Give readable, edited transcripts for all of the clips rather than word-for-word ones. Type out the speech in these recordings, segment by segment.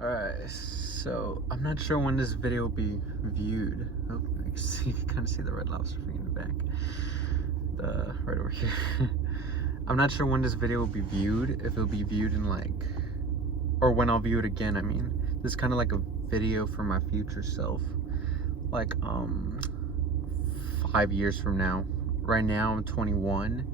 Alright, so I'm not sure when this video will be viewed. Oh, I can see, you can kind of see the Red Lobster thing in the back. Right over here. I'm not sure when this video will be viewed, if it'll be viewed in or when I'll view it again, I mean. This is kind of like a video for my future self. 5 years from now. Right now I'm 21.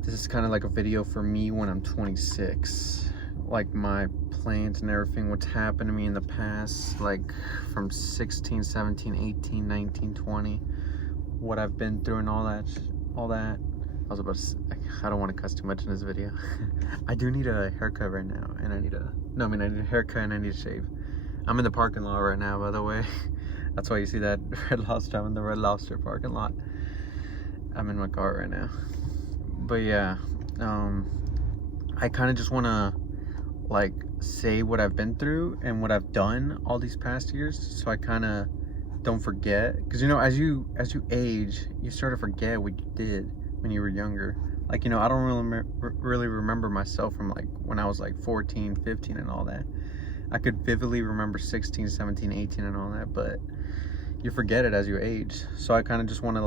This is kind of like a video for me when I'm 26. Like my plans and everything, what's happened to me in the past, like from 16, 17, 18, 19, 20, what I've been through and all that. I was about to say, I don't want to cuss too much in this video. I do need a haircut right now, and I need a haircut and I need to shave. I'm in the parking lot right now, by the way. That's why you see that Red Lobster. I'm in the Red Lobster parking lot. I'm in my car right now. But yeah, I kind of just want to say what I've been through and what I've done all these past years, so I kind of don't forget, because as you age, you start to forget what you did when you were younger. I don't really remember myself from when I was 14, 15 and all that. I could vividly remember 16, 17, 18 and all that, but you forget it as you age. So I kind of just want to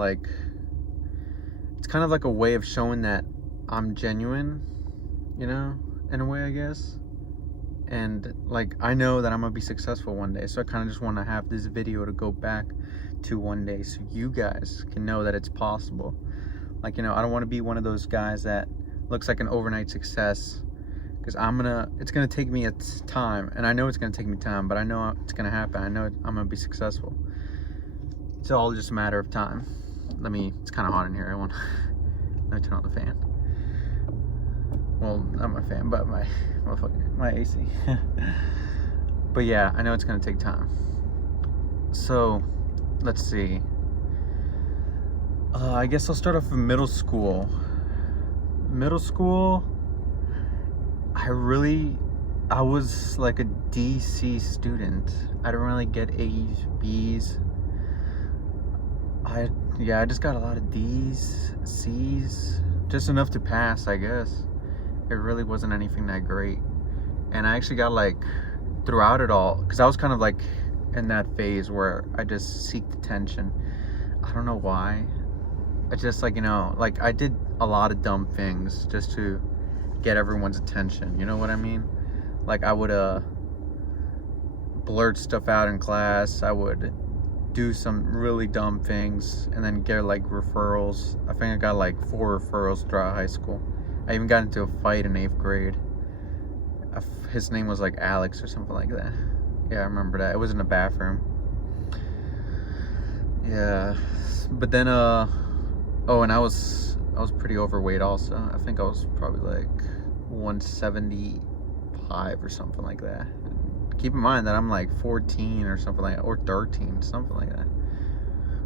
it's kind of like a way of showing that I'm genuine, in a way, I guess. And I know that I'm gonna be successful one day, so I kind of just want to have this video to go back to one day, so you guys can know that it's possible. I don't want to be one of those guys that looks like an overnight success, because it's gonna take me time, and I know it's gonna take me time, but I know it's gonna happen. I know I'm gonna be successful. It's all just a matter of time. It's kind of hot in here. Let me turn on the fan. Well, not my fan, but my AC. But yeah, I know it's gonna take time. So let's see. I guess I'll start off with middle school. Middle school, I was like a DC student. I didn't really get A's, B's. I just got a lot of D's, C's, just enough to pass, I guess. It really wasn't anything that great. And I actually got throughout it all, because I was kind of in that phase where I just seeked attention. I don't know why. I just I did a lot of dumb things just to get everyone's attention. You know what I mean? I would blurt stuff out in class. I would do some really dumb things and then get referrals. I think I got 4 referrals throughout high school. I even got into a fight in 8th grade. His name was Alex or something like that. Yeah, I remember that. It was in the bathroom. Yeah, but then oh, and I was pretty overweight also. I think I was probably 175 or something like that. Keep in mind that I'm 14 or something or 13, something like that.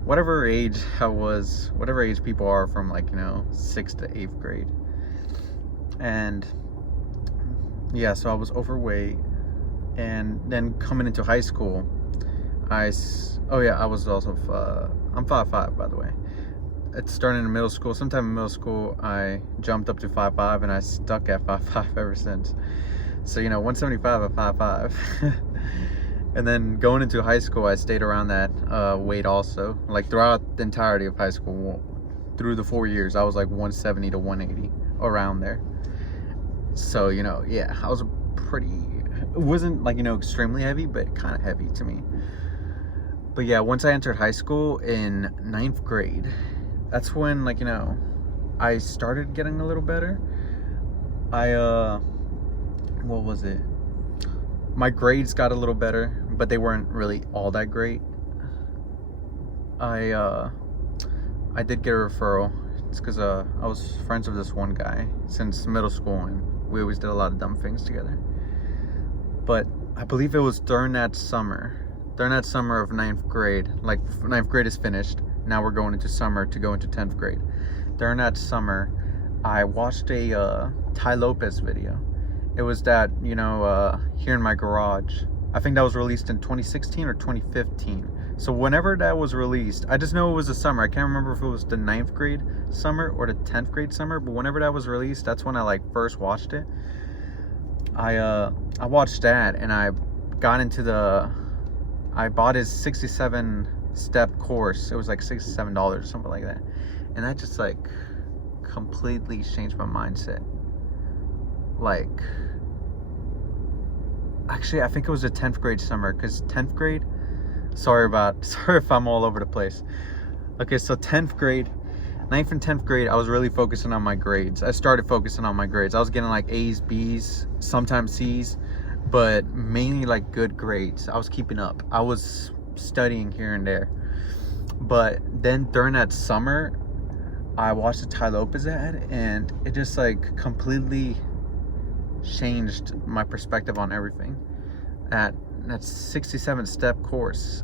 Whatever age I was, whatever age people are from 6th to 8th grade. And yeah, so I was overweight. And then coming into high school, I was also I'm 5'5", by the way. It started in middle school. Sometime in middle school, I jumped up to 5'5", and I stuck at 5'5" ever since. So 175 at 5'5". And then going into high school, I stayed around that weight also. Throughout the entirety of high school, through the 4 years, I was 170 to 180, around there. So yeah, I was it wasn't extremely heavy, but kind of heavy to me. But yeah, once I entered high school in 9th grade, that's when I started getting a little better. What was it? My grades got a little better, but they weren't really all that great. I did get a referral. It's because I was friends with this one guy since middle school, and we always did a lot of dumb things together. But I believe it was during that summer of 9th grade. 9th grade is finished. Now we're going into summer to go into 10th grade. During that summer, I watched a Tai Lopez video. It was that, Here in My Garage. I think that was released in 2016 or 2015. So whenever that was released, I just know it was a summer. I can't remember if it was the 9th grade summer or the 10th grade summer, but whenever that was released, that's when I first watched it. I watched that, and I got into I bought his 67 step course. It was like $67 or something like that, and that just like completely changed my mindset. Like, actually, I think it was a 10th grade summer, because 10th grade, sorry if I'm all over the place. Okay, so 10th grade, 9th and 10th grade, I was really focusing on my grades. I started focusing on my grades. I was getting like A's, B's, sometimes C's, but mainly like good grades. I was keeping up. I was studying here and there. But then during that summer, I watched the Tai Lopez ad, and it just like completely changed my perspective on everything. That 67 step course,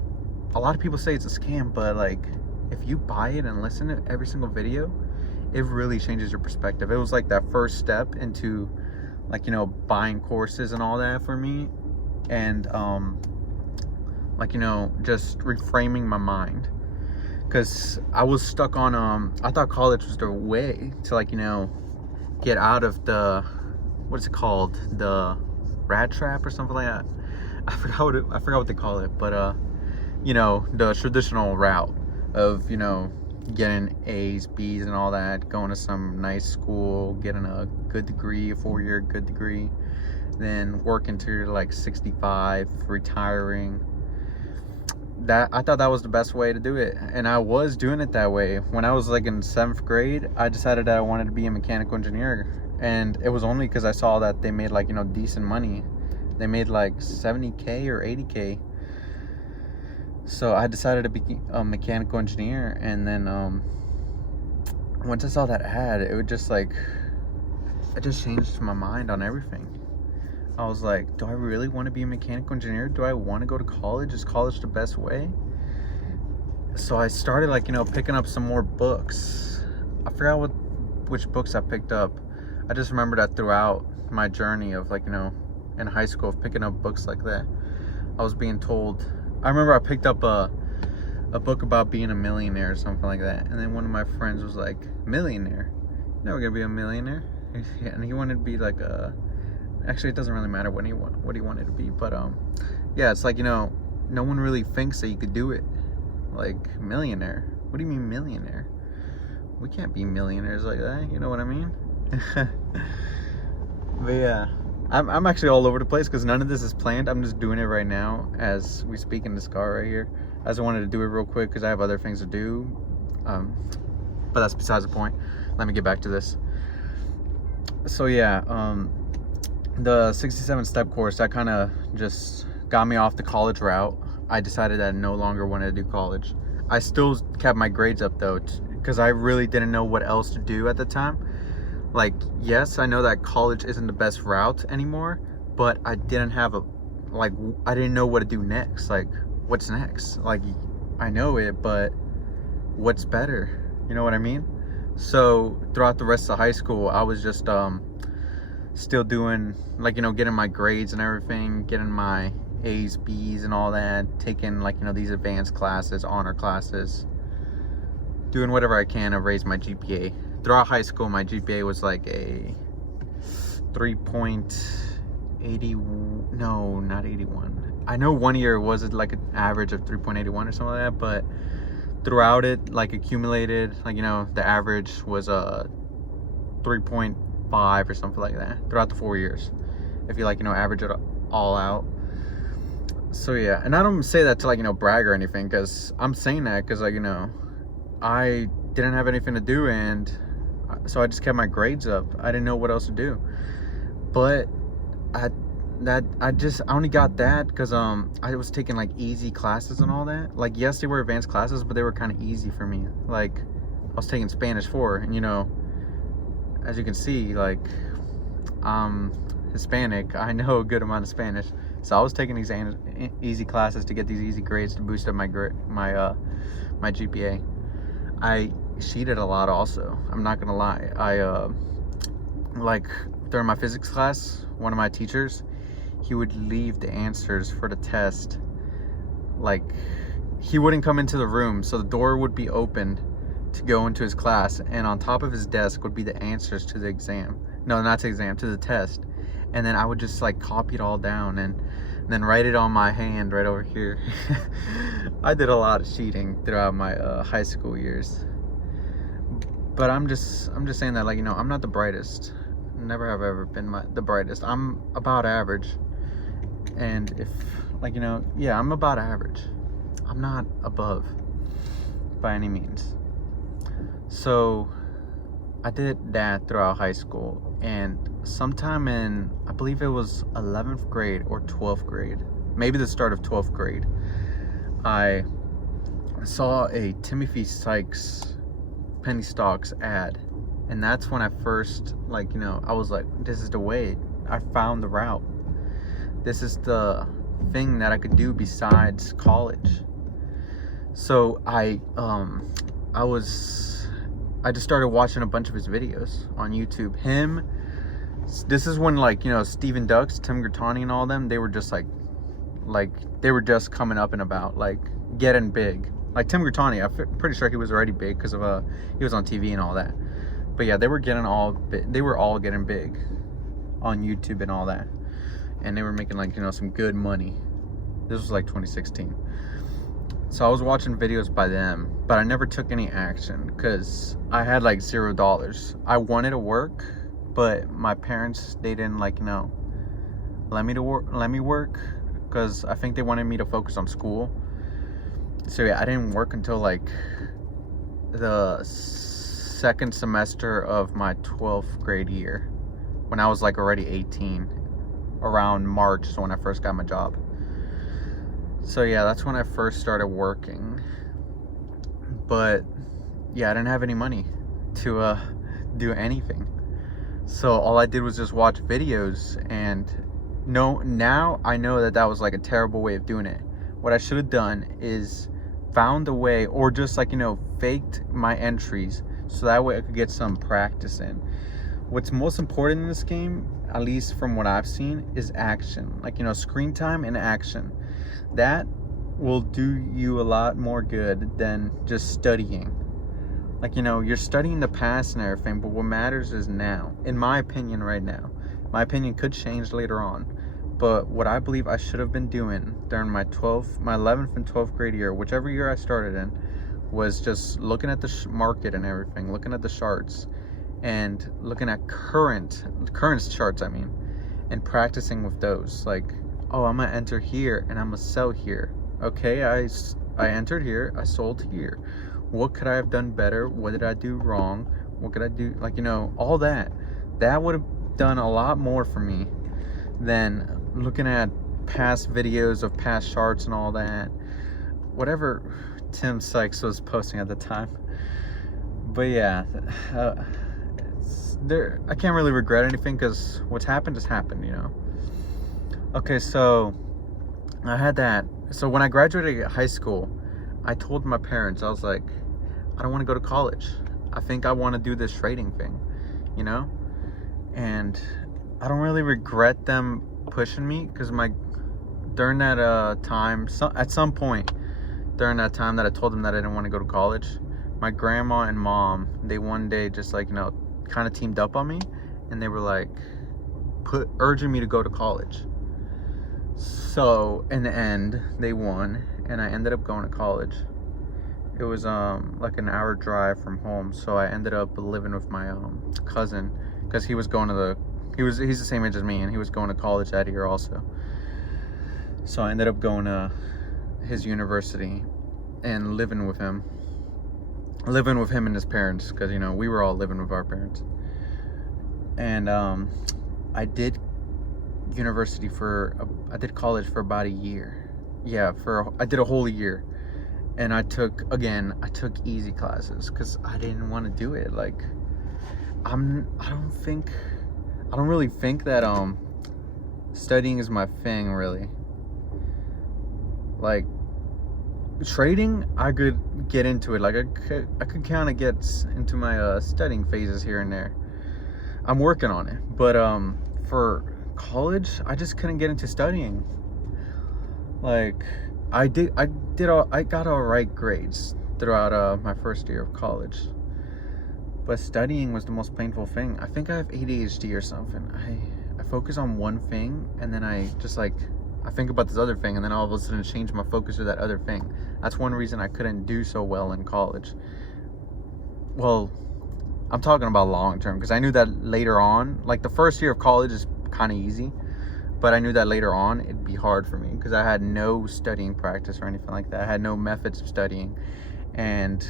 a lot of people say it's a scam, but like, if you buy it and listen to every single video, it really changes your perspective. It was like that first step into, like, you know, buying courses and all that for me, and like, you know, just reframing my mind, because I was stuck on I thought college was the way to, like, you know, get out of the, what is it called, the rat trap or something like that. I forgot what they call it, but you know, the traditional route of, you know, getting A's, B's and all that, going to some nice school, getting a good degree, a 4-year good degree, then working till you're like 65, retiring. That, I thought that was the best way to do it, and I was doing it that way. When I was like in 7th grade, I decided that I wanted to be a mechanical engineer, and it was only because I saw that they made, like, you know, decent money. They made like 70K or 80K. So I decided to be a mechanical engineer, and then once I saw that ad, it would just like, it just changed my mind on everything. I was like, do I really want to be a mechanical engineer? Do I want to go to college? Is college the best way? So I started, like, you know, picking up some more books. I forgot which books I picked up. I just remember that throughout my journey of, like, you know, in high school, of picking up books like that, I was being told. I remember I picked up a book about being a millionaire or something like that, and then one of my friends was like, millionaire? You're never gonna be a millionaire. And he wanted to be like actually, it doesn't really matter what he wanted to be, but yeah, it's like, you know, no one really thinks that you could do it. Like, millionaire? What do you mean millionaire? We can't be millionaires like that, you know what I mean? But yeah, I'm actually all over the place because none of this is planned. I'm just doing it right now as we speak in this car right here. I just wanted to do it real quick because I have other things to do. But that's besides the point. Let me get back to this. So yeah, the 67 step course, that kind of just got me off the college route. I decided that I no longer wanted to do college. I still kept my grades up though, because I really didn't know what else to do at the time. Like, yes, I know that college isn't the best route anymore, but I didn't have I didn't know what to do next. Like, what's next? Like, I know it, but what's better? You know what I mean? So throughout the rest of high school, I was just still doing, like, you know, getting my grades and everything, getting my A's, B's and all that, taking, like, you know, these advanced classes, honor classes, doing whatever I can to raise my GPA. Throughout high school, my GPA was like a 3.80, no, not 81. I know one year was like an average of 3.81 or something like that, but throughout it, like, accumulated, like, you know, the average was a 3.5 or something like that throughout the 4 years, if you, like, you know, average it all out. So yeah, and I don't say that to, like, you know, brag or anything, because I'm saying that because, like, you know, I didn't have anything to do, and so I just kept my grades up. I didn't know what else to do, but I only got that because I was taking, like, easy classes and all that. Like, yes, they were advanced classes, but they were kind of easy for me. Like, I was taking Spanish 4, and, you know, as you can see, like, I'm Hispanic. I know a good amount of Spanish, so I was taking these easy classes to get these easy grades to boost up my GPA. I cheated a lot also, I'm not gonna lie. I like, during my physics class, one of my teachers, he would leave the answers for the test, like, he wouldn't come into the room, so the door would be opened to go into his class, and on top of his desk would be the answers to the exam. No, not to the exam, to the test. and then I would just like copy it all down and then write it on my hand right over here. I did a lot of cheating throughout my high school years, but I'm just saying that, like, you know, I'm not the brightest. Never have ever been the brightest. I'm about average, and if, like, you know, yeah, I'm about average. I'm not above by any means. So I did that throughout high school, and sometime in, I believe it was 11th grade or 12th grade, maybe the start of 12th grade, I saw a Timothy Sykes penny stocks ad, and that's when I first, like, you know, I was like, this is the way. I found the route. This is the thing that I could do besides college. So I just started watching a bunch of his videos on YouTube. This is when, like, you know, Steven Dux, Tim Grittani and all them, they were just like they were just coming up and about, like, getting big. Like Tim Grittani, I'm pretty sure he was already big because of he was on TV and all that. But yeah, they were all getting big on YouTube and all that, and they were making, like, you know, some good money. This was like 2016. So I was watching videos by them, but I never took any action because I had like $0. I wanted to work, but my parents, they didn't, like, you know, let me work because I think they wanted me to focus on school. So yeah, I didn't work until like the second semester of my 12th grade year, when I was like already 18. Around March is when I first got my job. So yeah, that's when I first started working. But yeah, I didn't have any money to do anything. So all I did was just watch videos, and now I know that that was like a terrible way of doing it. What I should have done is found a way, or just, like, you know, faked my entries so that way I could get some practice in. What's most important in this game, at least from what I've seen, is action. Like, you know, screen time and action. That will do you a lot more good than just studying. Like, you know, you're studying the past and everything, but what matters is now. In my opinion, right now. My opinion could change later on. But what I believe I should have been doing during my 11th and 12th grade year, whichever year I started in, was just looking at the market and everything, looking at the charts, and looking at current charts, I mean, and practicing with those. Like, oh, I'm gonna enter here and I'm gonna sell here. Okay, I entered here, I sold here. What could I have done better? What did I do wrong? What could I do? Like, you know, all that. That would have done a lot more for me than looking at past videos of past charts and all that. Whatever Tim Sykes was posting at the time. But yeah, I can't really regret anything because what's happened has happened, you know. Okay, so I had that. So when I graduated high school, I told my parents, I was like, I don't want to go to college. I think I want to do this trading thing, you know? And I don't really regret them pushing me, because during that time, at some point during that time that I told them that I didn't want to go to college, my grandma and mom, they one day just, like, you know, kind of teamed up on me, and they were like urging me to go to college. So in the end, they won, and I ended up going to college. It was like an hour drive from home, so I ended up living with my cousin, because he was going to he's the same age as me, and he was going to college that year also. So I ended up going to his university and living with him and his parents, because, you know, we were all living with our parents. And I did college for about a year. Yeah, I did a whole year. And I took easy classes because I didn't want to do it. Like, I don't really think that studying is my thing, really. Like, trading, I could get into it. Like, I could kind of get into my studying phases here and there. I'm working on it. But for college, I just couldn't get into studying. Like, I got all right grades throughout my first year of college, but studying was the most painful thing. I think I have ADHD or something. I focus on one thing, and then I just like, I think about this other thing, and then all of a sudden change my focus to that other thing. That's one reason I couldn't do so well in college. Well, I'm talking about long term, because I knew that later on, like the first year of college is kind of easy, but I knew that later on it'd be hard for me because I had no studying practice or anything like that. I had no methods of studying, and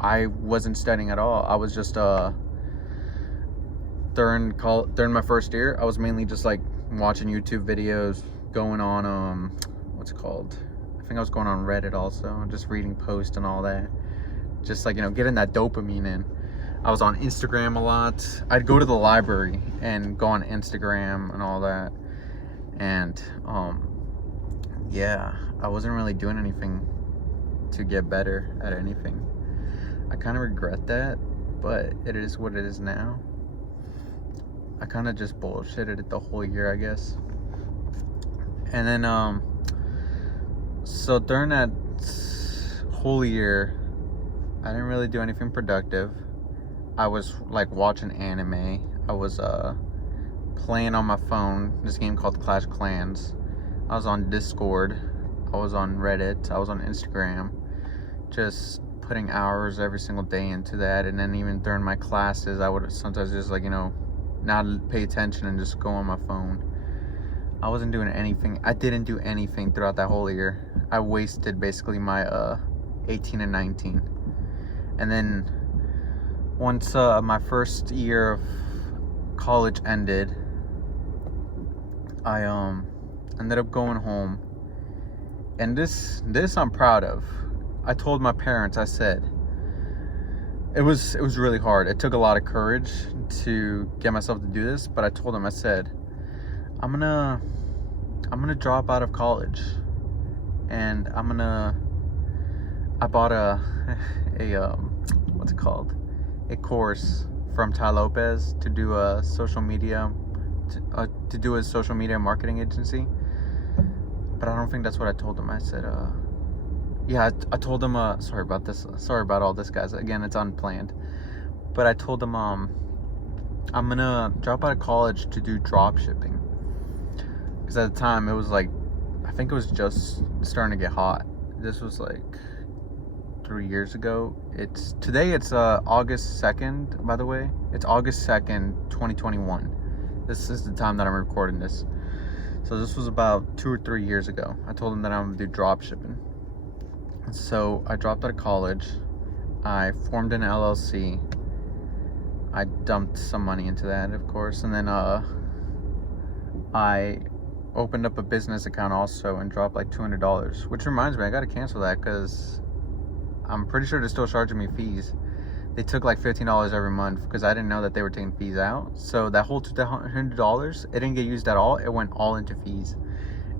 I wasn't studying at all. I was just during my first year, I was mainly just like watching YouTube videos, going on what's it called? I think I was going on Reddit also, just reading posts and all that. Just like, you know, getting that dopamine in. I was on Instagram a lot. I'd go to the library and go on Instagram and all that. And yeah, I wasn't really doing anything to get better at anything. I kind of regret that, but it is what it is now. I kind of just bullshitted it the whole year, I guess. And then so during that whole year, I didn't really do anything productive. I was like watching anime. I was playing on my phone this game called Clash of Clans. I was on Discord. I was on Reddit. I was on Instagram. Just putting hours every single day into that. And then even during my classes, I would sometimes just like, you know, not pay attention and just go on my phone. I wasn't doing anything. I didn't do anything throughout that whole year. I wasted basically my 18 and 19. And then once my first year of college ended, I ended up going home. And this I'm proud of. I told my parents, I said, it was really hard. It took a lot of courage to get myself to do this, but I told them, I said, I'm gonna drop out of college, and I bought a what's it called? A course from Tai Lopez to do a social media, to do a social media marketing agency. But I don't think that's what I told them. I said, yeah, I told them, sorry about this. Sorry about all this, guys. Again, it's unplanned. But I told them, I'm gonna drop out of college to do drop shipping. Because at the time, it was like, I think it was just starting to get hot. This was like 3 years ago. Today it's August 2nd, by the way. It's August 2nd, 2021. This is the time that I'm recording this. So this was about 2 or 3 years ago. I told them that I'm gonna do drop shipping. So I dropped out of college. I formed an LLC. I dumped some money into that, of course, and then I opened up a business account also and dropped like $200. Which reminds me, I gotta cancel that because I'm pretty sure they're still charging me fees. They took like $15 every month because I didn't know that they were taking fees out. So that whole $200, it didn't get used at all. It went all into fees.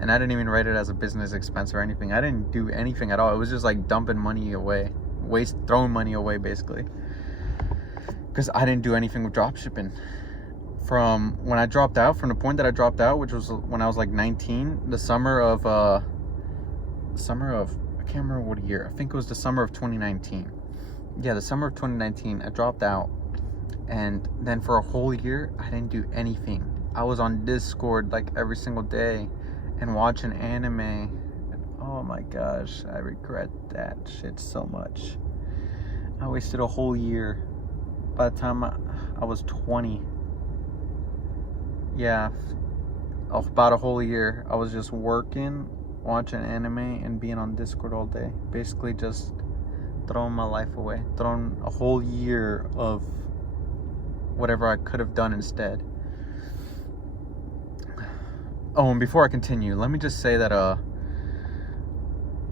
And I didn't even write it as a business expense or anything. I didn't do anything at all. It was just like dumping money away. Throwing money away, basically. Because I didn't do anything with drop shipping. From when I dropped out, from the point that I dropped out, which was when I was like 19, the summer of, I can't remember what year. I think it was the summer of 2019. Yeah, the summer of 2019, I dropped out. And then for a whole year, I didn't do anything. I was on Discord like every single day and watching anime. Oh my gosh, I regret that shit so much. I wasted a whole year. By the time I was 20. Yeah, about a whole year. I was just working, watching anime, and being on Discord all day. Basically just throwing my life away. Throwing a whole year of whatever I could have done instead. Oh, and before I continue, let me just say that I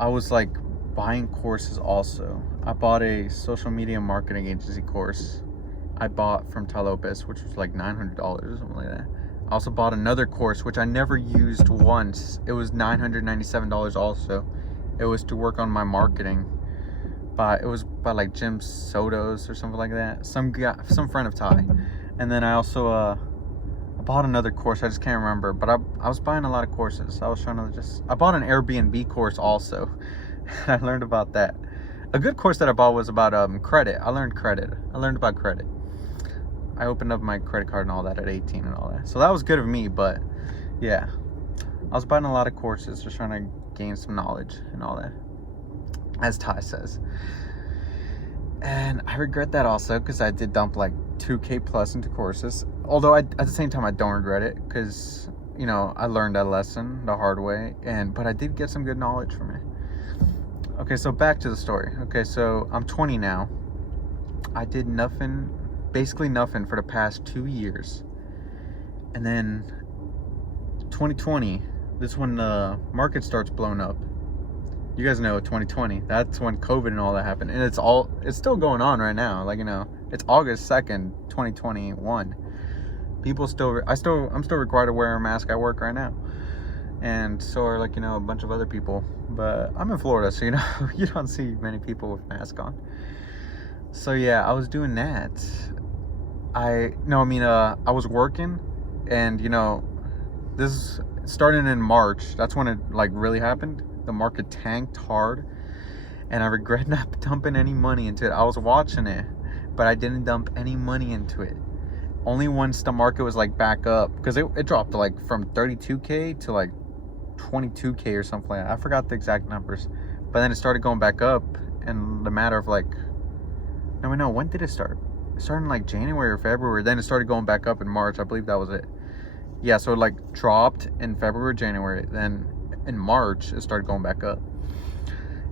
was like buying courses also. I bought a social media marketing agency course. I bought from Tai Lopez, which was like $900 or something like that. I also bought another course, which I never used once. It was $997 also. It was to work on my marketing. It was by like Jim Sotos or something like that. Some guy, some friend of Tai. And then I also I bought another course. I just can't remember. But I was buying a lot of courses. I was trying to I bought an Airbnb course also. I learned about that. A good course that I bought was about credit. I learned about credit. I opened up my credit card and all that at 18 and all that. So that was good of me, but yeah. I was buying a lot of courses, just trying to gain some knowledge and all that, as Ty says. And I regret that also, because I did dump like 2K plus into courses. Although at the same time, I don't regret it, because, you know, I learned that lesson the hard way. But I did get some good knowledge from it. Okay, so back to the story. Okay, so I'm 20 now. I did nothing, basically nothing for the past 2 years. And then 2020, this is when the market starts blowing up. You guys know 2020, that's when COVID and all that happened. And it's still going on right now. Like, you know, it's August 2nd, 2021. People I'm still required to wear a mask at work right now. And so are, like, you know, a bunch of other people. But I'm in Florida, so, you know, you don't see many people with masks on. So yeah, I was doing that. I was working, and, you know, this started in March. That's when it like really happened. The market tanked hard, and I regret not dumping any money into it. I was watching it, but I didn't dump any money into it. Only once the market was like back up, because it dropped to like from 32K to like 22K or something like that. I forgot the exact numbers, but then it started going back up in the matter of like, no, when did it start? It started in like January or February. Then it started going back up in March. I believe that was it. Yeah, so it like dropped in February, January. Then in March, it started going back up.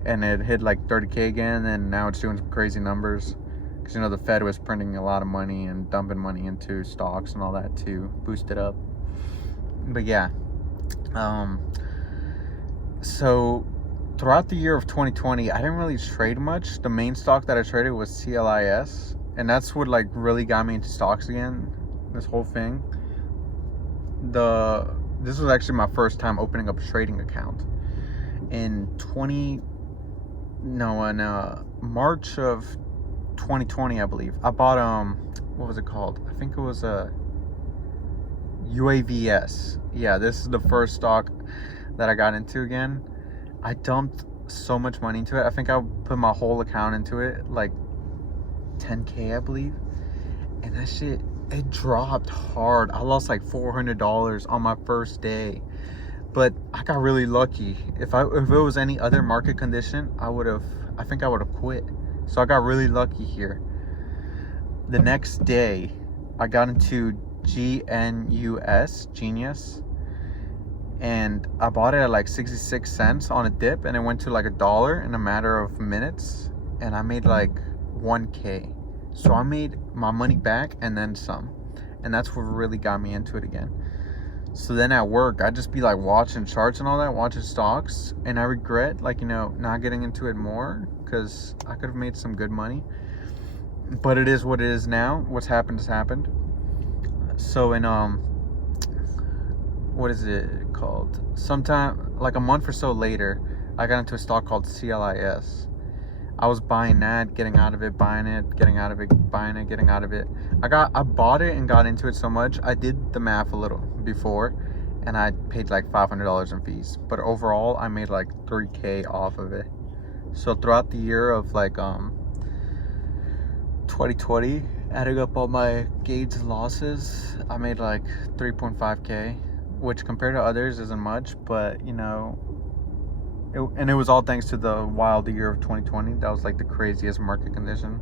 And it hit like 30K again, and now it's doing some crazy numbers. Because, you know, the Fed was printing a lot of money and dumping money into stocks and all that to boost it up. But yeah. So throughout the year of 2020, I didn't really trade much. The main stock that I traded was CLIS. And that's what like really got me into stocks again, this whole thing. This was actually my first time opening up a trading account. In March of 2020, I believe. I bought what was it called? I think it was a UAVS. Yeah, this is the first stock that I got into again. I dumped so much money into it. I think I put my whole account into it, like 10K, I believe. And that shit, it dropped hard. I lost like $400 on my first day. But I got really lucky. If it was any other market condition, I think I would have quit. So I got really lucky here. The next day, I got into Genius, and I bought it at like 66 cents on a dip, and it went to like $1 in a matter of minutes, and I made like 1K. So I made my money back and then some, and that's what really got me into it again. So then at work, I'd just be like watching charts and all that, watching stocks, and I regret, like, you know, not getting into it more, because I could have made some good money. But it is what it is now. What's happened has happened. So in what is it called? Sometime like a month or so later, I got into a stock called CLIS. I was buying that, getting out of it, buying it, getting out of it, buying it, getting out of it. I bought it and got into it so much. I did the math a little before, and I paid like $500 in fees. But overall, I made like 3K off of it. So throughout the year of like 2020, adding up all my gains and losses, I made like 3.5K, which compared to others isn't much, but, you know, it was all thanks to the wild year of 2020. That was like the craziest market condition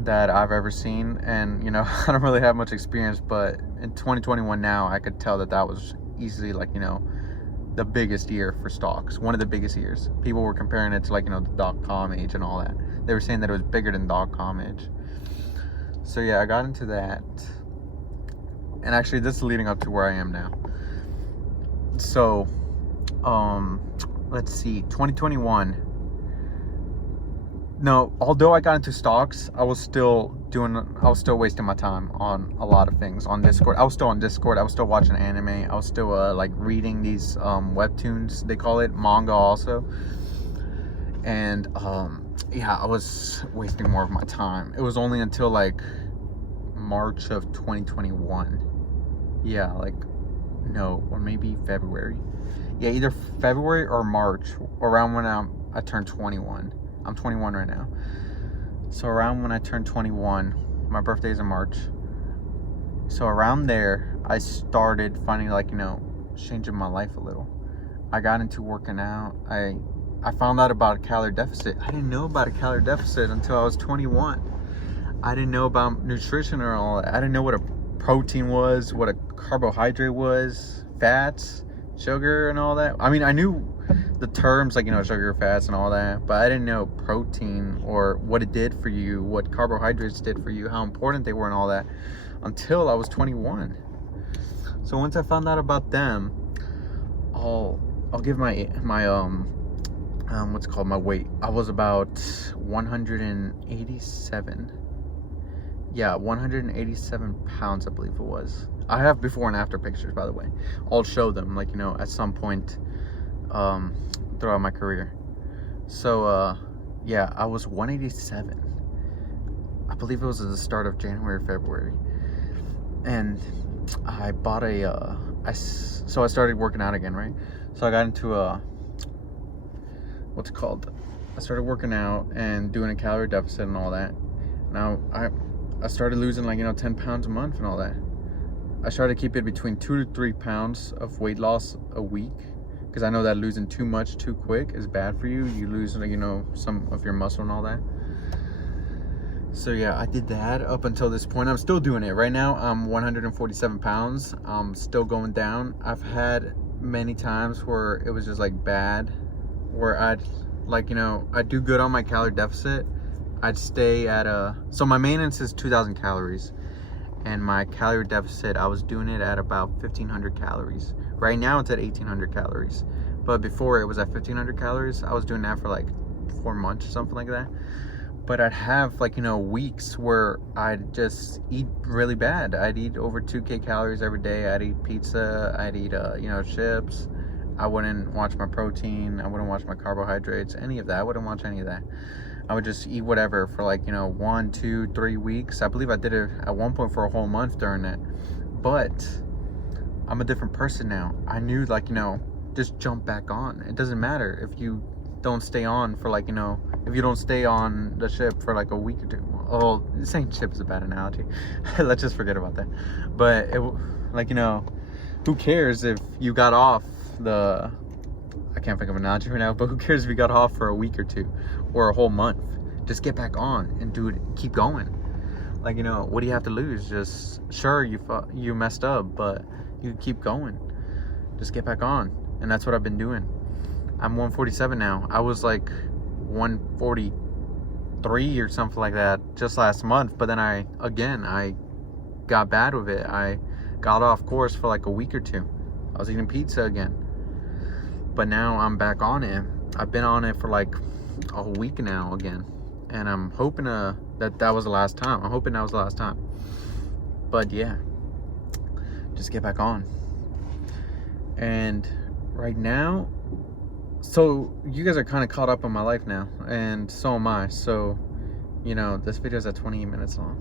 that I've ever seen. And, you know, I don't really have much experience, but in 2021 now, I could tell that was easily, like, you know, the biggest year for stocks. One of the biggest years. People were comparing it to, like, you know, the dot-com age and all that. They were saying that it was bigger than dot-com age. So yeah, I got into that. And actually, this is leading up to where I am now. So let's see, 2021. No, although I got into stocks, I was still wasting my time on a lot of things on Discord. I was still on Discord. I was still watching anime. I was still like reading these webtoons, they call it, manga also. And yeah, I was wasting more of my time. It was only until like March of 2021. Yeah, like, no, or maybe February. Yeah, either February or March, around when I turned 21. I'm 21 right now. So around when I turned 21, My birthday is in March. So around there, I started finding, like, changing my life a little. I got into working out. I found out about a calorie deficit. I didn't know about a calorie deficit until I was 21. I didn't know about nutrition or all that. I didn't know what a protein was, what a carbohydrate was, fats, sugar, and all that. I mean, I knew the terms, like, sugar, fats, and all that, but I didn't know protein or what it did for you, what carbohydrates did for you, how important they were, and all that until I was 21. So once I found out about them, I'll give my what's it called, my weight. I was about 187. Yeah, 187 pounds, I believe it was. I have before and after pictures, by the way. I'll show them, like, at some point throughout my career. So yeah, I was 187. I believe it was at the start of January, February. And I bought so I started working out again, right? So I got into what's it called? I started working out and doing a calorie deficit and all that. Now I started losing, like, 10 pounds a month and all that. I started to keep it between 2 to 3 pounds of weight loss a week, because I know that losing too much too quick is bad for you. You lose, like, some of your muscle and all that. So yeah, I did that up until this point. I'm still doing it. Right now, I'm 147 pounds. I'm still going down. I've had many times where it was just, like, bad, where I'd, like, I'd do good on my calorie deficit. I'd stay at so my maintenance is 2,000 calories, and my calorie deficit, I was doing it at about 1,500 calories. Right now it's at 1,800 calories, but before it was at 1,500 calories. I was doing that for like 4 months or something like that. But I'd have, like, weeks where I'd just eat really bad. I'd eat over 2K calories every day. I'd eat pizza. I'd eat chips. I wouldn't watch my protein. I wouldn't watch my carbohydrates, any of that. I wouldn't watch any of that. I would just eat whatever for, like, 1, 2, 3 weeks. I believe I did it at one point for a whole month during it. But I'm a different person now. I knew, like, just jump back on. It doesn't matter if you don't stay on for, like, if you don't stay on the ship for like a week or two. Oh, saying ship is a bad analogy. Let's just forget about that. But it, like, who cares if you got off the, I can't think of an analogy right now, but who cares if you got off for a week or two or a whole month? Just get back on and do it. Keep going. Like, what do you have to lose? Just, sure, you messed up, but you keep going. Just get back on. And that's what I've been doing. I'm 147 now. I was like 143 or something like that just last month, but then I got bad with it. I got off course for like a week or two. I was eating pizza again, but now I'm back on it. I've been on it for like a week now again, and I'm hoping that was the last time. I'm hoping that was the last time. But yeah, just get back on. And right now, so you guys are kind of caught up on my life now, and so am I. So, this video is at 28 minutes long.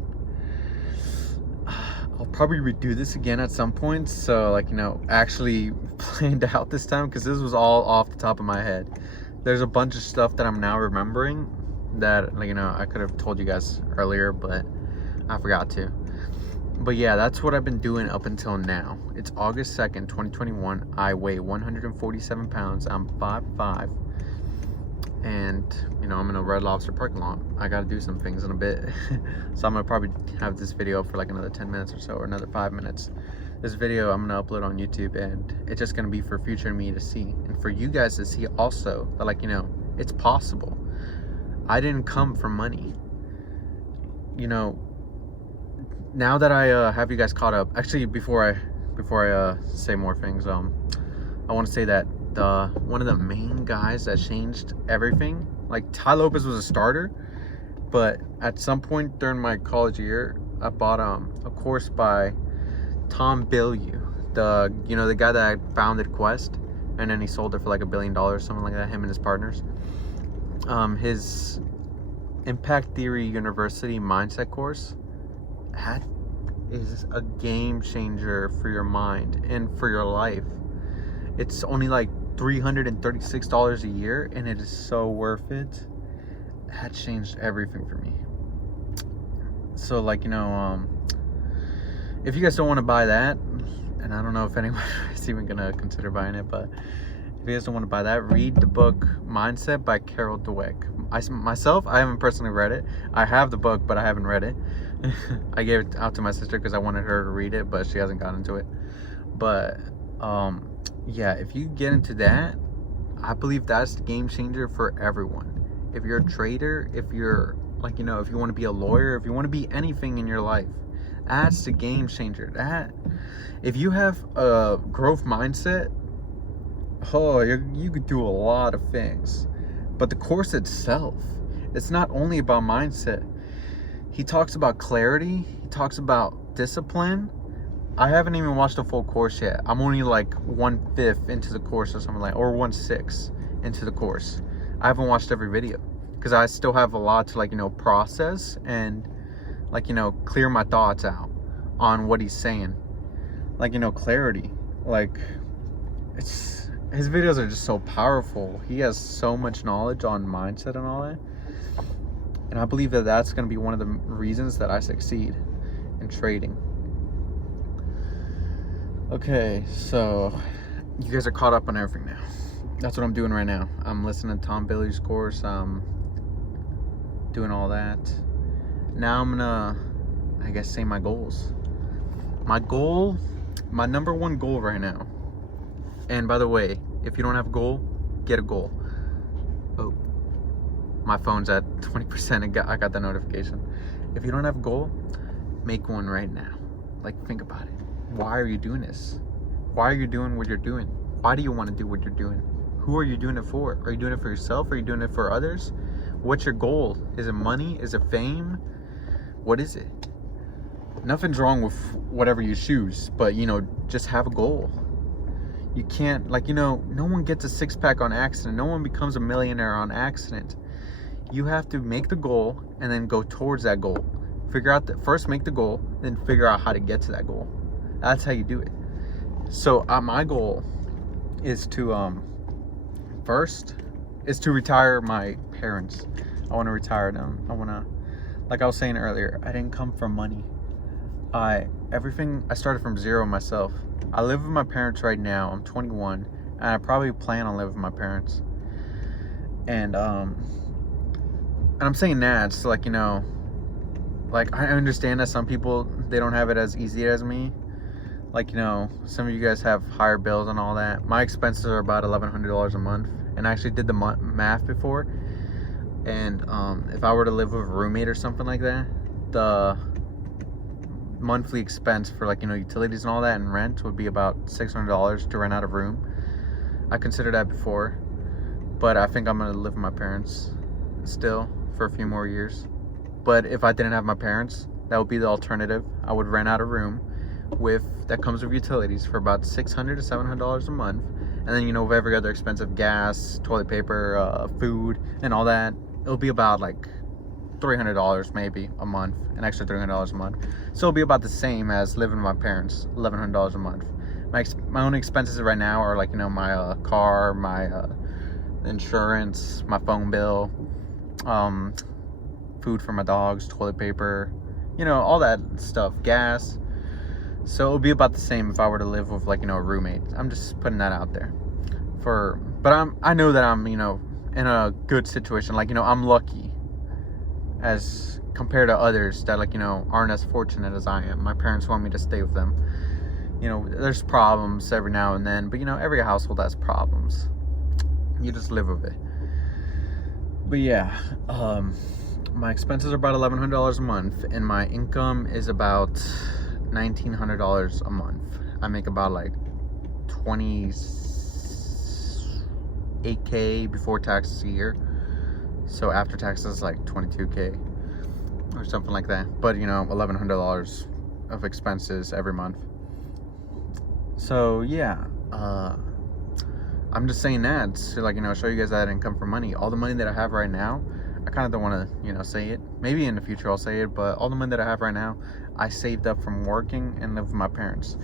I'll probably redo this again at some point, so, like, actually planned out this time, because this was all off the top of my head. There's a bunch of stuff that I'm now remembering that, like, I could have told you guys earlier, but I forgot to. But yeah, that's what I've been doing up until now. It's August 2nd, 2021. I weigh 147 pounds. I'm 5'5". And, I'm in a Red Lobster parking lot. I got to do some things in a bit. So I'm going to probably have this video for like another 10 minutes or so, or another 5 minutes. This video I'm going to upload on YouTube, and it's just going to be for future me to see. And for you guys to see also that, like, it's possible. I didn't come for money. Now that I have you guys caught up, actually, before I say more things, I want to say that one of the main guys that changed everything, like, Tai Lopez was a starter, but at some point during my college year, I bought a course by Tom Bilyeu, the guy that founded Quest, and then he sold it for like $1 billion, something like that, him and his partners. His Impact Theory University mindset course, that is a game changer for your mind and for your life. It's only like $336 a year, and it is so worth it. That changed everything for me. So like, if you guys don't want to buy that, and I don't know if anyone is even gonna consider buying it, but if you guys don't want to buy that, read the book Mindset by Carol Dweck. I haven't personally read it. I have the book, but I haven't read it. I gave it out to my sister because I wanted her to read it, but she hasn't gotten into it. But yeah, if you get into that, I believe that's the game changer for everyone. If you're a trader, if you're like, if you want to be a lawyer, if you want to be anything in your life, that's the game changer. That if you have a growth mindset, you could do a lot of things. But the course itself, it's not only about mindset. He talks about clarity. He talks about discipline. I haven't even watched the full course yet. I'm only like 1/5 into the course or something or 1/6 into the course. I haven't watched every video because I still have a lot to process and clear my thoughts out on what he's saying. Clarity. His videos are just so powerful. He has so much knowledge on mindset and all that. And I believe that that's going to be one of the reasons that I succeed in trading. Okay, so you guys are caught up on everything now. That's what I'm doing right now. I'm listening to Tom Bilyeu's course. I'm doing all that. Now I'm gonna, say my goals. My number one goal right now. And by the way, if you don't have a goal, get a goal. Oh, my phone's at 20%. I got the notification. If you don't have a goal, make one right now. Think about it. Why are you doing this? Why are you doing what you're doing? Why do you want to do what you're doing? Who are you doing it for? Are you doing it for yourself? Are you doing it for others? What's your goal? Is it money? Is it fame? What is it? Nothing's wrong with whatever you choose, but just have a goal. You can't, no one gets a six-pack on accident. No one becomes a millionaire on accident. You have to make the goal and then go towards that goal. First make the goal, then figure out how to get to that goal. That's how you do it. So my goal is to first is to retire my parents. I want to retire them. I want to, like I was saying earlier, I didn't come from money. I started from zero myself. I live with my parents right now. I'm 21, and I probably plan on living with my parents. And I'm saying that it's I understand that some people, they don't have it as easy as me. Some of you guys have higher bills and all that. My expenses are about $1,100 a month, and I actually did the math before. And if I were to live with a roommate or something like that, the monthly expense for utilities and all that and rent would be about $600 to rent out a room. I considered that before, but I think I'm gonna live with my parents still for a few more years. But if I didn't have my parents, that would be the alternative. I would rent out a room that comes with utilities for about $600 to $700 a month, and then with every other expensive, gas, toilet paper, food, and all that, it'll be about $300 maybe a month, an extra $300 a month. So it'll be about the same as living with my parents, $1,100 a month. My own expenses right now are my car, my insurance, my phone bill, food for my dogs, toilet paper, all that stuff, gas. So it'll be about the same if I were to live with a roommate. I'm just putting that out there. But I know that I'm in a good situation. I'm lucky as compared to others that aren't as fortunate as I am. My parents want me to stay with them. There's problems every now and then, but every household has problems. You just live with it. But yeah, my expenses are about $1,100 a month, and my income is about $1,900 a month. I make about $28K before taxes a year. So after taxes, $22K or something like that. But $1,100 of expenses every month. So yeah, I'm just saying that to show you guys that I didn't come from money. All the money that I have right now, I kind of don't want to say it. Maybe in the future I'll say it, but all the money that I have right now, I saved up from working and lived with my parents.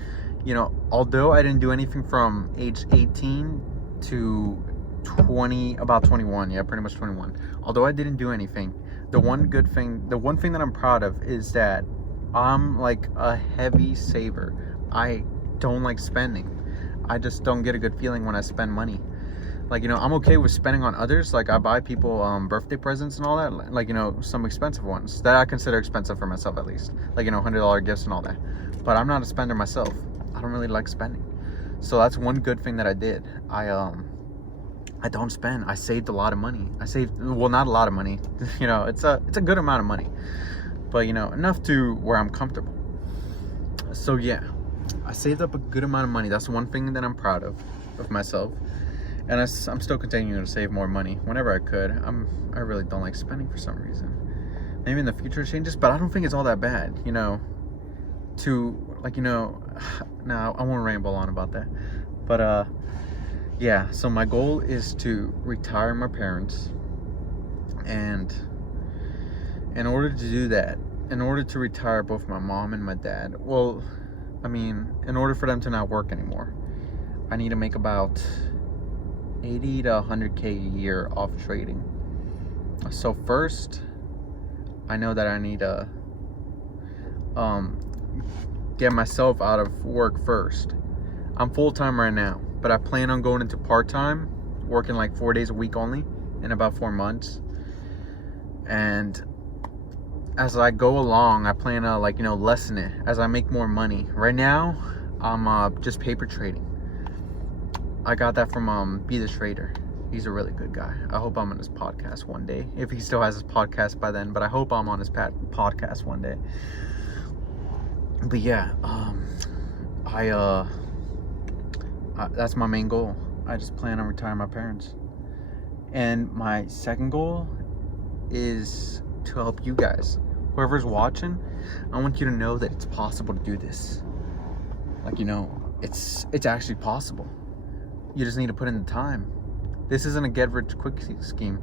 Although I didn't do anything from age 18 to about 21, yeah, pretty much 21. Although I didn't do anything, the one thing that I'm proud of is that I'm like a heavy saver. I don't like spending. I just don't get a good feeling when I spend money. Like, I'm okay with spending on others. Like, I buy people birthday presents and all that. Like, some expensive ones that I consider expensive for myself, at least. Like, $100 gifts and all that. But I'm not a spender myself. I don't really like spending. So that's one good thing that I did. I don't spend. I saved a lot of money. Well, not a lot of money. It's a good amount of money. But, enough to where I'm comfortable. So, yeah. I saved up a good amount of money. That's one thing that I'm proud of myself. And I'm still continuing to save more money whenever I could. I really don't like spending for some reason. Maybe in the future it changes, but I don't think it's all that bad, no, I won't ramble on about that. But, yeah, so my goal is to retire my parents. And in order to do that, in order to retire both my mom and my dad, in order for them to not work anymore, I need to make about 80 to 100K a year off trading. So first, I know that I need to get myself out of work first. I'm full-time right now, but I plan on going into part-time, working like 4 days a week only in about 4 months. And as I go along, I plan to lessen it as I make more money. Right now, I'm just paper trading. I got that from Be The Trader. He's a really good guy. I hope I'm on his podcast one day. If he still has his podcast by then, but I hope I'm on his podcast one day. But yeah, that's my main goal. I just plan on retiring my parents. And my second goal is to help you guys. Whoever's watching, I want you to know that it's possible to do this. It's actually possible. You just need to put in the time. This isn't a get rich quick scheme.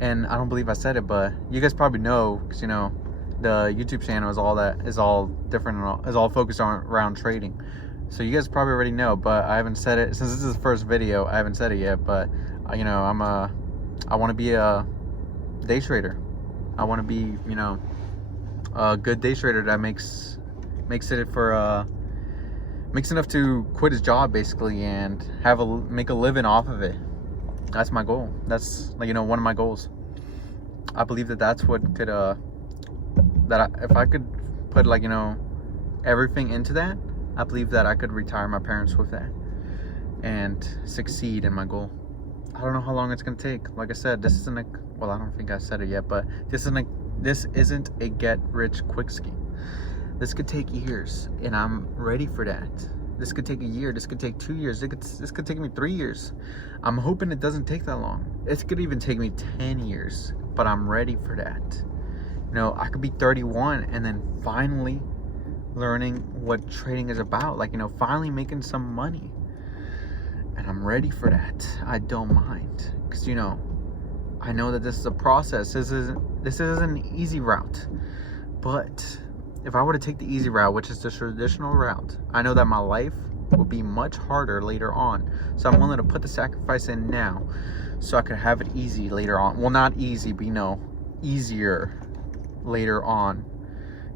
And I don't believe I said it, but you guys probably know, because the YouTube channel is all different and is all focused around trading. So you guys probably already know, but I haven't said it since this is the first video. I haven't said it yet, but I want to be a day trader. I want to be a good day trader that makes enough to quit his job basically and make a living off of it. That's my goal. That's one of my goals. I believe that's what could if I could put everything into that, I believe that I could retire my parents with that and succeed in my goal. I don't know how long it's gonna take. Like I said, this isn't I don't think I said it yet, but this isn't a get rich quick scheme. This could take years, and I'm ready for that. This could take a year. This could take 2 years. This could take me 3 years. I'm hoping it doesn't take that long. It could even take me 10 years, but I'm ready for that. I could be 31 and then finally learning what trading is about. Finally making some money. And I'm ready for that. I don't mind. Because, I know that this is a process. This isn't an easy route. But if I were to take the easy route, which is the traditional route, I know that my life will be much harder later on. So I'm willing to put the sacrifice in now so I could have it easy later on. Well, not easy, but easier later on.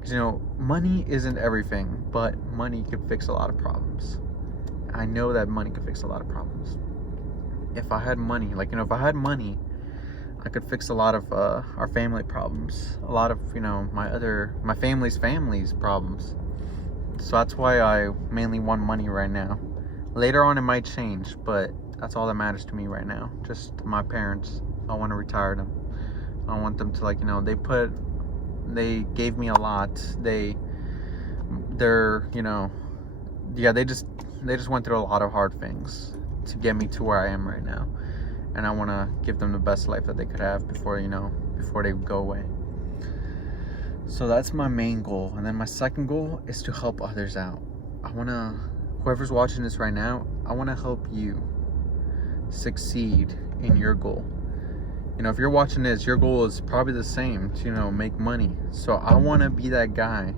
Because, money isn't everything, but money could fix a lot of problems. I know that money could fix a lot of problems. If I had money, I could fix a lot of our family problems, a lot of my family's problems. So that's why I mainly want money right now. Later on it might change, but that's all that matters to me right now. Just my parents. I want to retire them. I want them to they gave me a lot. They just went through a lot of hard things to get me to where I am right now. And I want to give them the best life that they could have before they go away. So that's my main goal. And then my second goal is to help others out. Whoever's watching this right now, I want to help you succeed in your goal. If you're watching this, your goal is probably the same, to make money. So I want to be that guy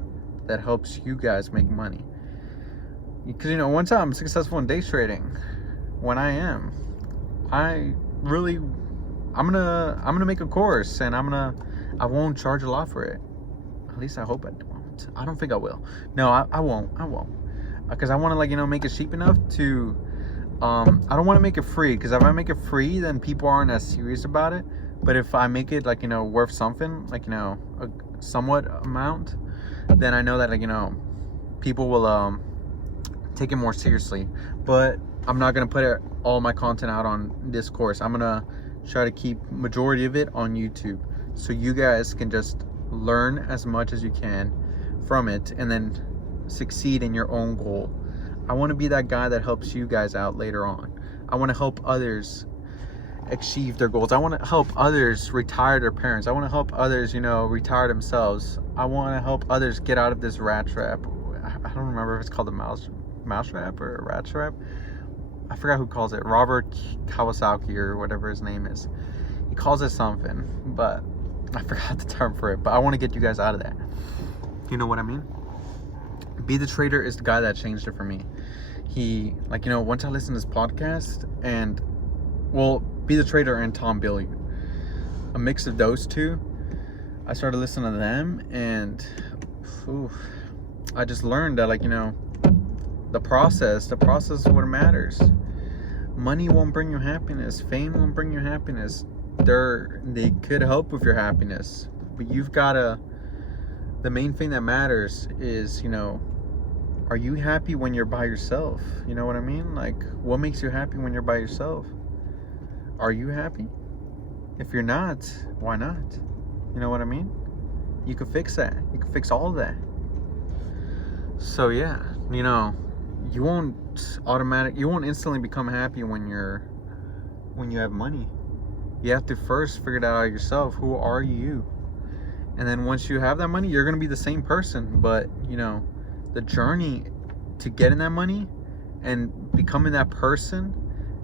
that helps you guys make money. Because, once I'm successful in day trading, when I am, I'm gonna make a course, and I'm I won't charge a lot for it. At least I hope I won't. I don't think I will. No, I won't. Because I want to, like, make it cheap enough to, I don't want to make it free, because if I make it free, then people aren't as serious about it. But if I make it, like, worth something, like, a somewhat amount, then I know that, like, people will take it more seriously. But I'm not going to put all my content out on this course. I'm going to try to keep majority of it on YouTube, so you guys can just learn as much as you can from it and then succeed in your own goal. I want to be that guy that helps you guys out later on. I want to help others achieve their goals. I want to help others retire their parents. I want to help others, retire themselves. I want to help others get out of this rat trap. I don't remember if it's called a mouse trap or a rat trap. I forgot who calls it. Robert Kawasaki or whatever his name is. He calls it something, but I forgot the term for it. But I want to get you guys out of that. You know what I mean? Be the Trader is the guy that changed it for me. He, once I listened to this podcast and, Be the Trader and Tom Bilyeu, a mix of those two, I started listening to them, and I just learned that, the process is what matters. Money won't bring you happiness. Fame won't bring you happiness. They could help with your happiness, but you've gotta, the main thing that matters is, are you happy when you're by yourself? You know what I mean? Like, what makes you happy when you're by yourself? Are you happy? If you're not, why not? You know what I mean? You can fix that. You can fix all of that. So yeah, you won't instantly become happy when you have money. You have to first figure that out yourself. Who are you? And then once you have that money, you're going to be the same person. But, the journey to getting that money and becoming that person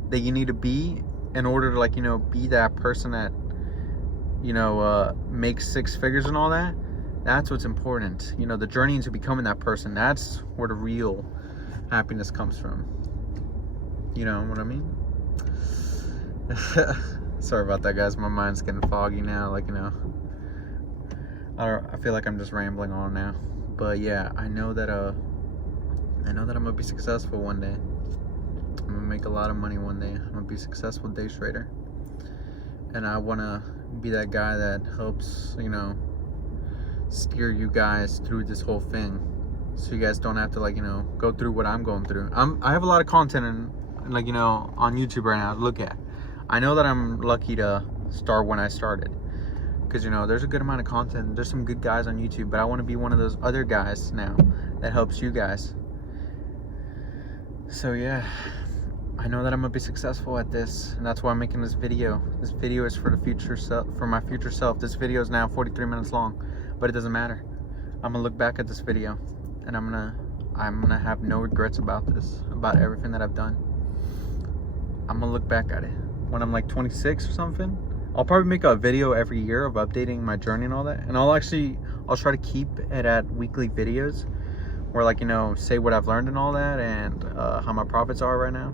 that you need to be in order to, be that person that, makes six figures and all that, that's what's important. The journey into becoming that person, that's where the real happiness comes from. You know what I mean? Sorry about that, guys. My mind's getting foggy now. I feel like I'm just rambling on now. But yeah, I know that I'm gonna be successful one day. I'm gonna make a lot of money one day. I'm gonna be a successful day trader, and I wanna be that guy that helps, steer you guys through this whole thing, so you guys don't have to go through what I'm going through. I have a lot of content on YouTube right now to look at. I know that I'm lucky to start when I started, because there's a good amount of content. There's some good guys on YouTube, but I want to be one of those other guys now that helps you guys. So yeah, I know that I'm gonna be successful at this, and that's why I'm making this video. This video is for the future self, for my future self. This video is now 43 minutes long, but it doesn't matter. I'm gonna look back at this video, and I'm gonna have no regrets about this, about everything that I've done. I'm gonna look back at it when I'm 26 or something. I'll probably make a video every year of updating my journey and all that. And I'll try to keep it at weekly videos where say what I've learned and all that, and how my profits are right now.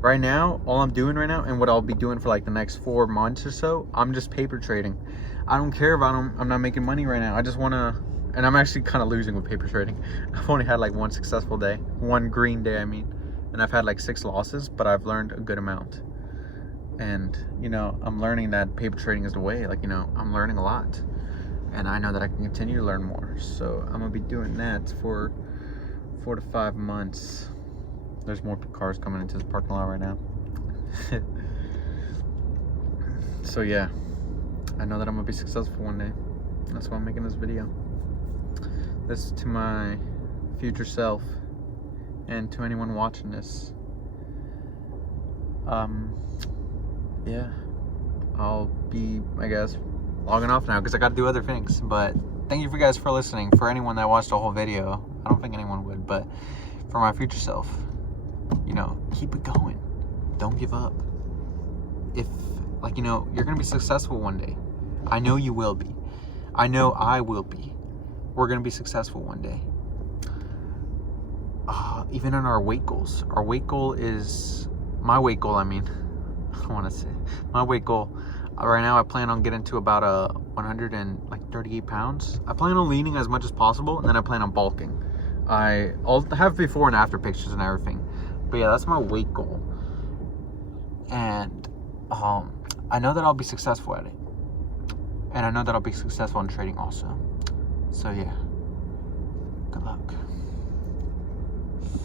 Right now, all I'm doing right now, and what I'll be doing for the next 4 months or so, I'm just paper trading. I don't care if I'm not making money right now. I just want to, and I'm actually kind of losing with paper trading. I've only had one successful day, one green day, and I've had 6 losses, but I've learned a good amount. And I'm learning that paper trading is the way. I'm learning a lot, and I know that I can continue to learn more. So I'm gonna be doing that for 4 to 5 months. There's more cars coming into this parking lot right now. So yeah, I know that I'm gonna be successful one day. That's why I'm making this video. This is to my future self, and to anyone watching this. Yeah, I'll be, I guess, logging off now because I got to do other things. But thank you guys for listening. For anyone that watched the whole video, I don't think anyone would, but for my future self, keep it going. Don't give up. If, you're going to be successful one day. I know you will be. I know I will be. We're going to be successful one day. Even on our weight goals. Our weight goal is, my weight goal, my weight goal, Right now I plan on getting to about 138 pounds. I plan on leaning as much as possible, and then I plan on bulking. I'll have before and after pictures and everything. But yeah, that's my weight goal. And I know that I'll be successful at it. And I know that I'll be successful in trading also. So yeah, good luck.